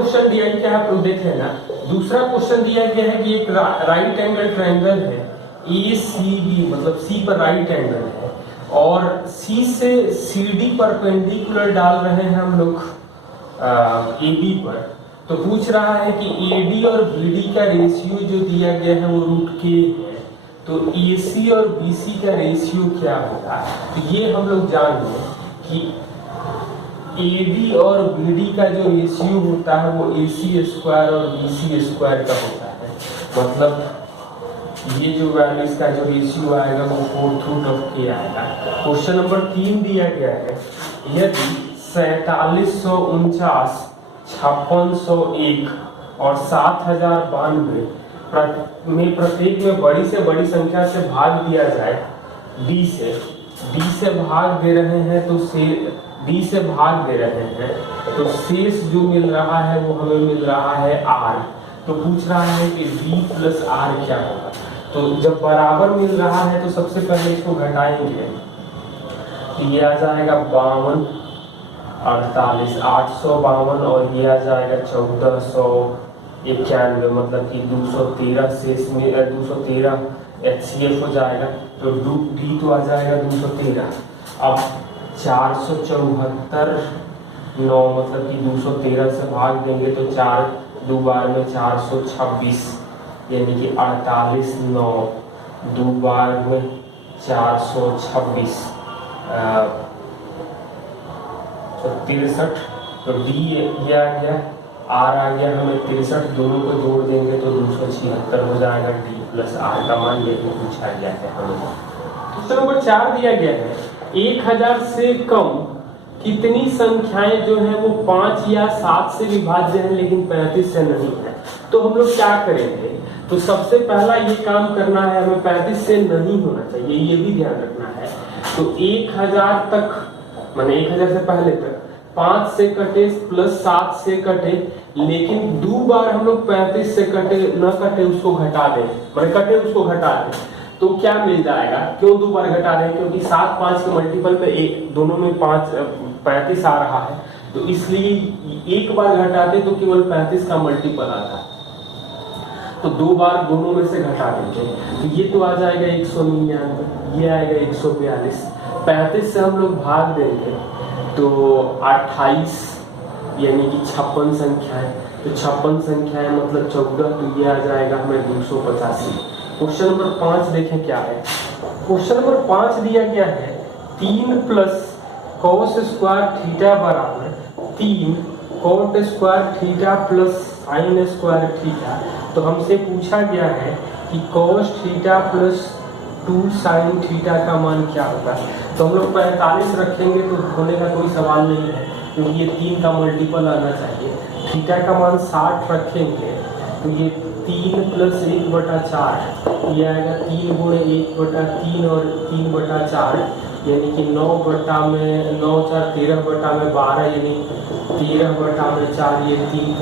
Question दिया है क्या आप लोग देखे ना, दूसरा क्वेश्चन दिया गया है कि एक राइट एंगल ट्रायंगल है ACB, मतलब C पर राइट एंगल है और C से CD परपेंडिकुलर डाल रहे हैं हम लोग AB पर। तो पूछ रहा है कि AD और BD का रेशियो जो दिया गया है वो √k है, तो AC और BC का रेशियो क्या होगा। तो ये हम लोग जान लें कि AD और BD का जो रेशियो होता है वो AC² और BC² का होता है, मतलब ये जो वैल्यू इसका जो रेशियो आएगा वो 4√k आएगा। क्वेश्चन नंबर 3 दिया गया है, यदि 4749, 5601 और 7092 में प्रत्येक में बड़ी से बड़ी संख्या से भाग दिया जाए, D से भाग दे रहे हैं तो D से भाग दे रहे हैं तो शेष जो मिल रहा है वो हमें मिल रहा है R। तो पूछ रहा है कि D + R क्या होगा। तो जब बराबर मिल रहा है तो सबसे पहले इसको घटाएंगे, तो ये आ जाएगा 52, 48, 852 और ये आ जाएगा 1491, मतलब कि 213 शेष में 213 HCF हो जाएगा। तो D तो आ जाएगा 213। अब 474 9, मतलब कि 213 से भाग देंगे तो 4 2 बार में 426, यानी कि 48 9 2 बार में 426 63। तो D ये आ गया, R आ गया, हमें 63 दोनों को जोड़ देंगे तो 276 हो जाएगा। D + R का मान ये पूछा गया है हमें। क्वेश्चन नंबर 4 दिया गया है, 1000 से कम कितनी संख्याएं जो है वो 5 या 7 से विभाज्य है लेकिन 35 से नहीं है। तो हम लोग क्या करेंगे, तो सबसे पहला ये काम करना है, हमें 35 से नहीं होना चाहिए, ये भी ध्यान रखना है। तो 1000 तक, माने 1000 से पहले तक 5 से कटे प्लस 7 से कटे, लेकिन 2 बार हम लोग 35 से कटे न कटे उसको घटा दें, माने कटे उसको घटा दें, तो क्या मिल जाएगा। क्यों 2 बार घटा रहे हैं, क्योंकि 7 5 के मल्टीपल पे दोनों में 35 आ रहा है, तो इसलिए एक बार घटाते तो केवल 35 का मल्टीपल आता है, तो 2 बार दोनों में से घटा देंगे। तो ये तो आ जाएगा 199, ये आएगा 142, 35 से हम लोग भाग देंगे तो 28, यानी कि 56 संख्याएं, तो 56 संख्याएं मतलब 14, तो ये आ जाएगा हमें 285। क्वेश्चन नंबर 5 देखें क्या है। क्वेश्चन नंबर 5 दिया गया है 3 + cos² थीटा बराबर 3 cot² थीटा + sin² थीटा। तो हमसे पूछा गया है कि cos थीटा + 2 sin थीटा का मान क्या होगा। तो हम लोग 45 रखेंगे तो होने का कोई सवाल नहीं है, क्योंकि ये 3 का मल्टीपल आना चाहिए। थीटा का मान 60 रखेंगे तो ये 3 + 1/4, ये आएगा 3 × 1/3 और 3/4, यानी कि 9 बटा में 9 4 13/12, यानी 13/4, ये 3 ×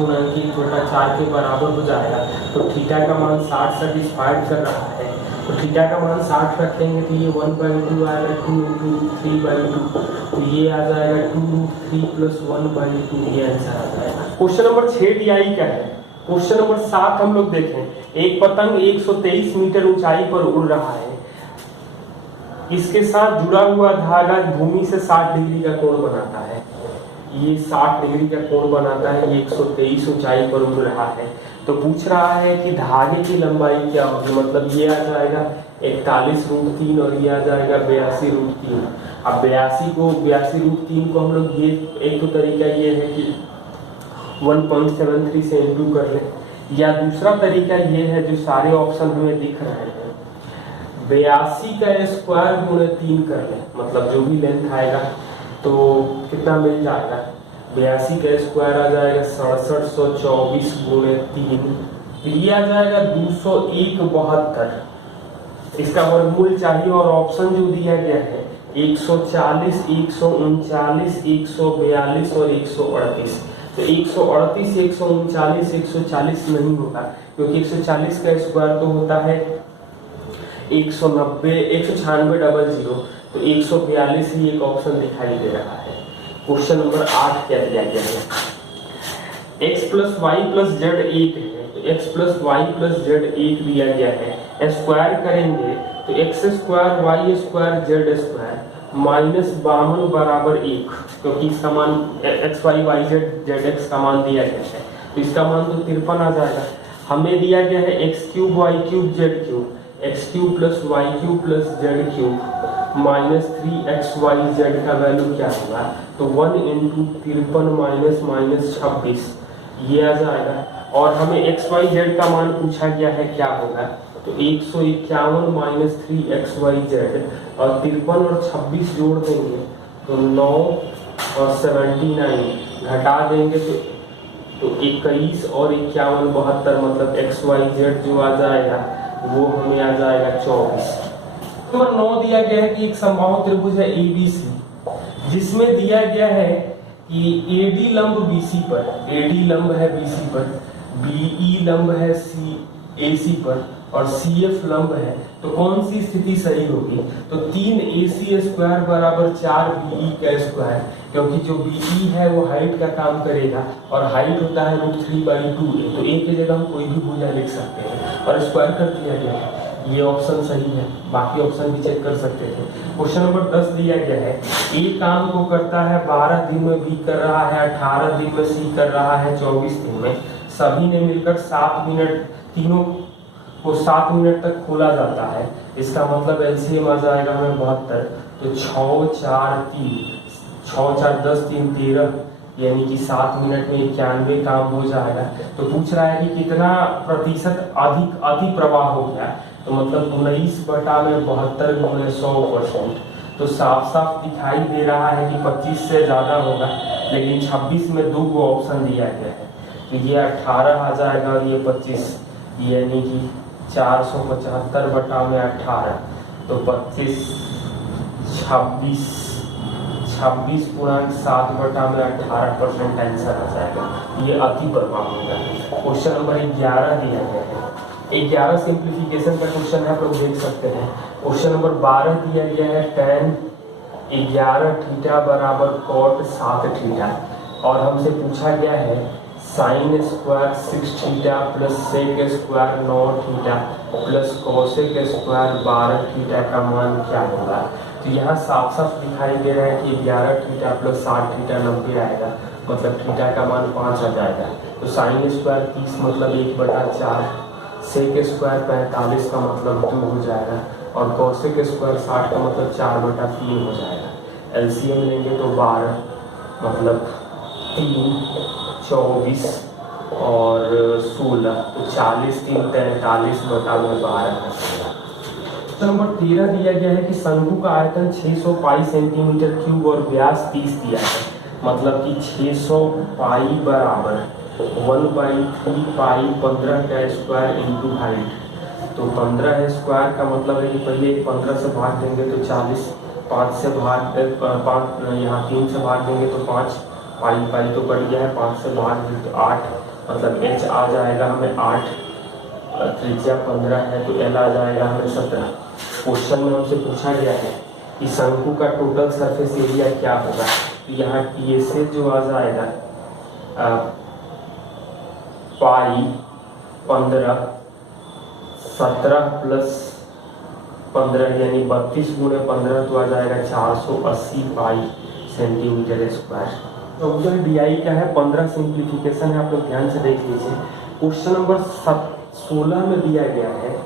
1/4 के बराबर हो जाएगा। तो थीटा का मान 60 सेटिस्फाइड कर रहा है, तो थीटा का मान 60 रखेंगे तो ये 1/2 आएगा, 2 × 3/2, तो ये आ जाएगा 2√3 + 1/2, ये आंसर आ जाएगा। क्वेश्चन नंबर 6 DI का है। क्वेश्चन नंबर 7 हम लोग देखें, एक पतंग 123 मीटर ऊंचाई पर उड़ रहा है, इसके साथ जुड़ा हुआ धागा भूमि से 60 डिग्री का कोण बनाता है, ये 60 डिग्री का कोण बनाता है, ये 123 ऊंचाई पर उड़ रहा है। तो पूछ रहा है कि धागे की लंबाई क्या होगी, मतलब ये आ जाएगा 41√3 और ये आ जाएगा 82√3। अब 82√3 को हम लोग, ये एक तो तरीका ये है कि 1.73 से इंटू कर लें, या दूसरा तरीका ये है जो सारे ऑप्शन हमें दिख रहे हैं, 82 का स्क्वायर गुणे 3 कर लें, मतलब जो भी लेंथ आएगा तो कितना मिल जाएगा, 82 का स्क्वायर आ जाएगा 6724 गुणे 3, फिर ये आ जाएगा 201.72, इसका वर्गमूल चाहिए और ऑप्शन जो दिया गया है 140, 139, 142 और 138। तो 138, 139, 140 नहीं होगा, क्योंकि 140 का स्क्वायर तो होता है 190, 19600, तो 142 ही एक ऑप्शन दिखाई दे रहा है। क्वेश्चन नंबर 8 क्या दिया गया है, x plus y plus z 1 है, तो x plus y plus z 1 दिया गया है। स्क्वायर करेंगे तो x square y square z square -52 बराबर 1, क्योंकि इसका मान x y y z z x का मान दिया गया है, तो इसका मान तो 53 आ जाएगा। हमें दिया गया है x cube y cube z cube, x cube plus y cube plus z cube -3xyz का वैल्यू क्या होगा, तो 1 × 53 -26 ये आ जाएगा। और हमें एक्स वाई जेड का मान पूछा गया है क्या होगा, तो 151 -3xyz और 53 और 26 जोड़ देंगे तो 9 और 79 घटा देंगे तो 21 और 51 72, मतलब एक्स वाई जेड जो आ जाएगा वो हमें आ जाएगा 24। नंबर 9 दिया गया है कि एक समबाहु त्रिभुज है ABC, जिसमें दिया गया है कि AD लंब BC पर, AD लंब है BC पर, BE लंब है AC पर और CF लंब है, तो कौन सी स्थिति सही होगी, तो 3AC स्क्वायर बराबर 4BE का स्क्वायर, क्योंकि जो BE है वो हाइट का काम करेगा और हाइट होता है √3/2, तो एक की जगह हम कोई भी भुजा लिख सकते हैं और स्क्वायर कर दिया गया है। ये ऑप्शन सही है, बाकी ऑप्शन भी चेक कर सकते थे। क्वेश्चन नंबर 10 दिया गया है, ए काम को करता है 12 दिन में, बी कर रहा है 18 दिन में, सी कर रहा है 24 दिन में, सभी ने मिलकर 7 मिनट, तीनों को 7 मिनट तक खोला जाता है। इसका मतलब एलसीएम आ जाएगा हमें 72, तो 6 4 10 3 13, यानी कि 7 मिनट में 91 काम हो जाएगा। तो पूछ रहा है कि कितना प्रतिशत अधिक अति प्रवाह हो गया, तो मतलब 19/72 × 100%, तो साफ साफ दिखाई दे रहा है कि 25 से ज़्यादा होगा, लेकिन 26 में 2 को ऑप्शन दिया गया है, तो ये 18 आ जाएगा और ये 25, यानी कि 475/18, तो 26.7/18% आंसर आ जाएगा। ये अति प्रभाव होगा। क्वेश्चन नंबर 11 दिया गया है, 11 सिंप्लीफिकेशन का क्वेश्चन है, आप लोग देख सकते हैं। क्वेश्चन नंबर 12 दिया गया है, tan 11 थीटा बराबर cot 7 थीटा, और हमसे पूछा गया है sin square 6 theta plus sec square 9 theta plus cosec square 12 theta का मान क्या होगा। तो यहाँ साफ साफ दिखाई दे रहा है कि 11 थीटा प्लस 7 थीटा 90 आएगा, मतलब थीटा का मान 5 आ जाएगा। तो sin स्क्वायर 30 मतलब 1/4, सेक स्क्वायर 45 का मतलब 2 हो जाएगा, और कॉसेक स्क्वायर 60 का मतलब 4/3 हो जाएगा। एलसीएम लेंगे तो 12 मतलब 3 24 और 16, तो 40 3 43/12। नंबर 13 दिया गया है कि शंकु का आयतन 600 पाई सेंटीमीटर क्यूब और व्यास 30 दिया है, मतलब कि 600 पाई बराबर 1/3 पाई 15 का स्क्वायर इंटू हाइट, तो 15 है स्क्वायर का मतलब है कि पहले 15 से भाग देंगे तो 40, 5 से भाग 5 यहाँ 3 से भाग देंगे तो 5, पाई तो कट गया है, 5 से भाग देंगे तो 8, मतलब एच आ जाएगा हमें 8, त्रिज्या 15 है तो एल आ जाएगा हमें 17। क्वेश्चन में हमसे पूछा गया है कि शंकु का टोटल सरफेस एरिया क्या होगा, तो यहाँ टीएसए जो आ जाएगा पाई 15, 17 प्लस 15 यानी 32 × 15, तो आ जाएगा 480 पाई सेंटीमीटर स्क्वायर। तो डीआई का है, 15 सिंप्लीफिकेशन है, आप लोग ध्यान से देख लीजिए। क्वेश्चन नंबर 16 में दिया गया है,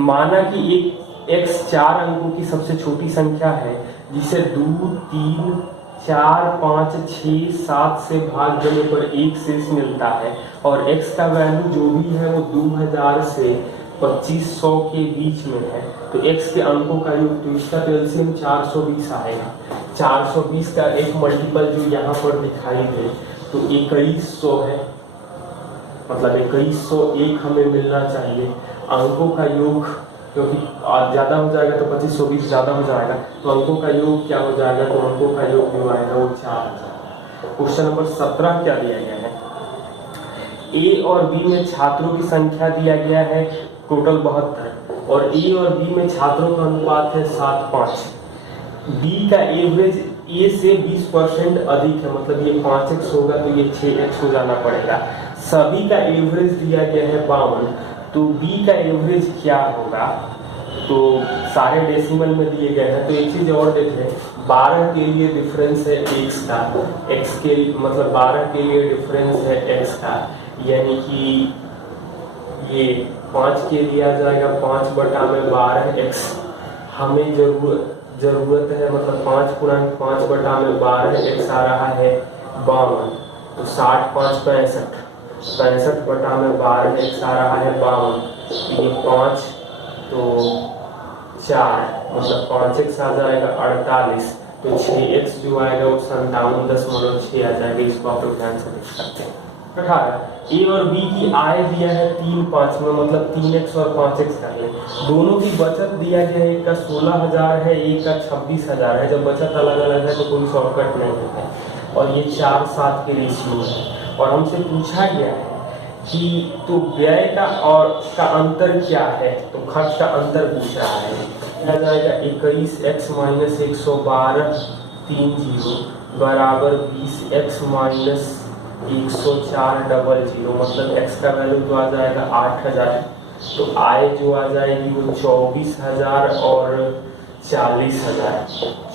माना कि एक x 4 अंकों की सबसे छोटी संख्या है जिसे 2 3 4 5 6 7 से भाग देने पर 1 शेष मिलता है, और x का वैल्यू जो भी है वो 2000 से 2500 के बीच में है, तो x के अंकों का योग, तो इसका एलसीएम 420 आएगा। 420 का एक मल्टीपल जो यहाँ पर दिखाई दे तो 2100 है, मतलब 2101 हमें मिलना चाहिए। अंकों का योग क्योंकि ज़्यादा हो जाएगा तो 2520 ज़्यादा हो जाएगा, तो अंकों का योग क्या हो जाएगा, तो अंकों का योग जो आएगा वो 4 हो जाएगा। क्वेश्चन नंबर 17 क्या दिया गया है, ए और बी में छात्रों की संख्या दिया गया है टोटल 72, और ए और बी में छात्रों का अनुपात है 7:5। बी का एवरेज ए से 20% अधिक है, मतलब ये 5x होगा तो ये 6x हो जाना पड़ेगा। सभी का एवरेज दिया गया है 52, तो बी का एवरेज क्या होगा, तो सारे डेसिमल में दिए गए हैं। तो एक चीज और देखें, 12 के लिए डिफरेंस है x का, x के मतलब 12 के लिए डिफरेंस है x का, यानी कि ये 5 के लिए आ जाएगा 5/12x। हमें जरूरत है, मतलब 5×5/12x आ रहा है 52, तो 60 5 65, 65/12x आ रहा है 52, ये 5 तो 4 मतलब 5x आ जाएगा 48, तो 6x जो आएगा वो 57.6 आ जाएगा। इसको आप लोग ध्यान से देख सकते हैं। 18 ए और बी की आय दिया है 3 5 में, मतलब 3x और 5x कर ले। दोनों की बचत दिया गया है, एक का 16,000 है, एक का 26,000 है। जब बचत अलग अलग है तो कोई शॉर्टकट नहीं है, और ये 4:7 के रेशियो है। और हमसे पूछा गया है कि तो व्यय का और का अंतर क्या है, तो खर्च का अंतर पूछ रहा है। आ जाएगा 21x - 112 30 बराबर 20x - 104 मतलब x का वैल्यू जो आ जाएगा 8,000। तो आय जो आ जाएगी वो 24,000 और 40,000,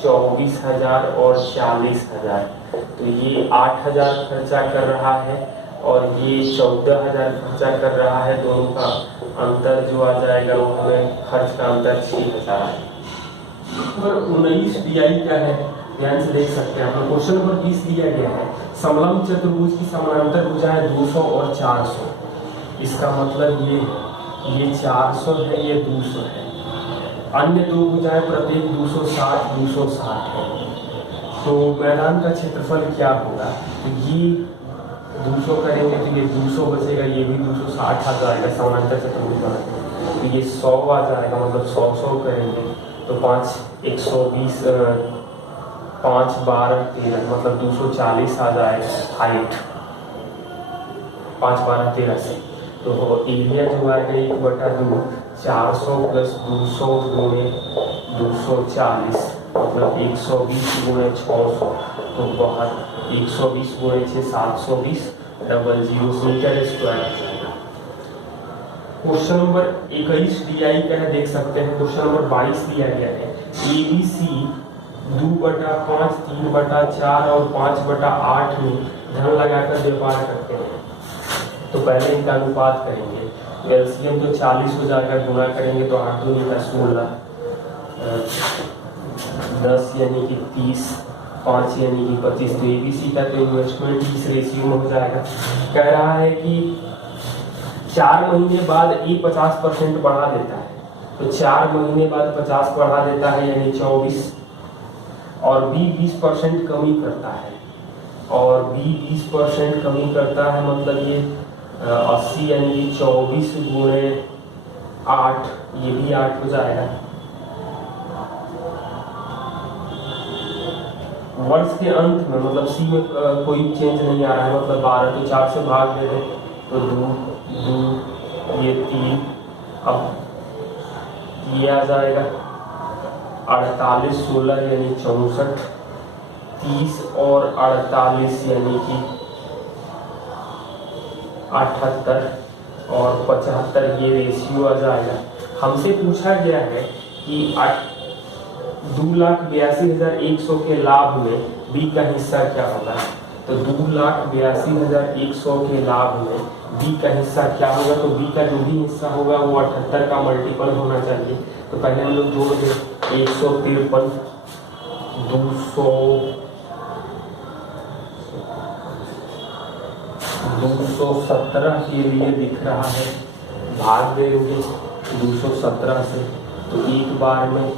24,000 और 40,000। तो ये 8,000 खर्चा कर रहा है और ये 14,000 खर्चा कर रहा है। दोनों का अंतर जो आ जाएगा वो हमें खर्च का अंतर 6,000 है। नंबर 19 DI का है, ध्यान से देख सकते हैं आप। क्वेश्चन नंबर 20 दिया गया है, समलंब चतुर्भुज की समानांतर भुजाएं 200 और 400। इसका मतलब ये 400 है, ये 200 है। अन्य दो भुजाएं प्रत्येक 260 260 है। तो मैदान का क्षेत्रफल क्या होगा, तो ये 200 करेंगे तो ये 200 बचेगा, ये भी 260 आ जाएगा समानांतर चतुर्भुज बनाते। तो ये 100 आ जाएगा, मतलब 100 करेंगे तो 5 120 5 12 13 मतलब 240 आ जाएगा हाइट 5 12 13 से। तो एरिया जो आएगा 1/2 400 + 200 × 240 मतलब 120 × 600, तो बाहर 120 × 6 720 00 मीटर स्क्वायर आ जाएगा। क्वेश्चन नंबर 21 DI का है, देख सकते हैं। क्वेश्चन नंबर 22 दिया गया है, ABC 2/5 3/4 और 5/8 में धन लगाकर व्यापार करते हैं। तो पहले इनका अनुपात करेंगे, तो एलसीएम तो 40 हो जाएगा, गुणा करेंगे तो 8 दूनी का 16 10 यानी कि 30 5 यानी कि 25। तो एबीसी का तो इन्वेस्टमेंट इस रेशियो में हो जाएगा। कह रहा है कि 4 महीने बाद ए 50% बढ़ा देता है, तो 4 महीने बाद 50 बढ़ा देता है यानी 24, और बी 20% कमी करता है, और बी 20% कमी करता है मतलब ये 80 यानी कि 24 × 8, ये भी 8 हो जाएगा। वर्ष के अंत में मतलब सी में कोई चेंज नहीं आ रहा है, मतलब 12, तो 4 से भाग दे दें तो 2 ये 3, अब ये आ जाएगा 48 16 यानी 64, 30 और 48 यानी कि 78 और 75, ये रेशियो आ जाएगा। हमसे पूछा गया है कि 2,82,100 के लाभ में बी का हिस्सा क्या होगा, तो 2,82,100 के लाभ में बी का हिस्सा क्या होगा, तो बी का जो भी हिस्सा होगा वो 78 का मल्टीपल होना चाहिए। तो पहले हम लोग जोड़ दें 153 217 के लिए दिख रहा है, भाग देंगे 217 से, तो एक बार में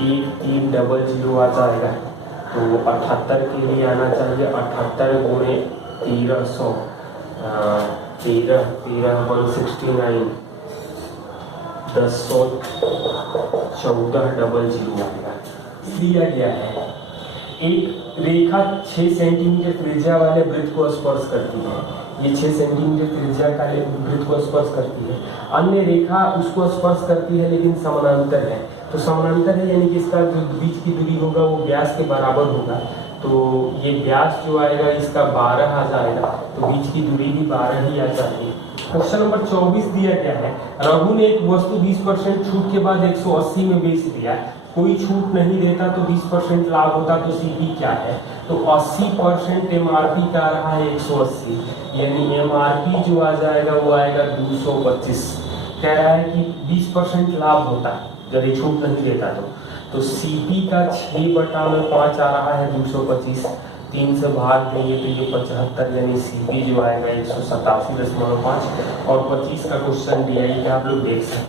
1300 आ जाएगा। तो 78 के लिए आना चाहिए 78 × 1300 13 169 1014 आएगा। दिया गया है एक रेखा 6 सेंटीमीटर त्रिज्या वाले वृत्त को स्पर्श करती है। ये 6 सेंटीमीटर त्रिज्या का वृत्त को स्पर्श करती है। अन्य रेखा उसको स्पर्श करती है लेकिन समानांतर है। तो समानांतर है यानी कि इसका जो बीच की दूरी होगा वो व्यास के बराबर होगा। तो ये व्यास जो आएगा इसका 12 आ जाएगा, तो बीच की दूरी भी 12 ही आ जाएगी। क्वेश्चन नंबर 24 दिया गया है, रघु ने एक वस्तु 20% छूट के बाद 180 में बेच दिया, कोई छूट नहीं देता तो 20% लाभ होता, तो सीपी क्या है? तो 80% एमआरपी का आ रहा है 180, यानी एमआरपी जो आ जाएगा वो आएगा 225। कह रहा है कि 20% लाभ होता है जब ये छूट नहीं देता तो सीपी का 6/5 आ रहा है 225, 3 से भाग देंगे तो ये 75, यानी सीपी जो आएगा 187.5। और 25 का क्वेश्चन दिया है, आप लोग देख सकते हैं।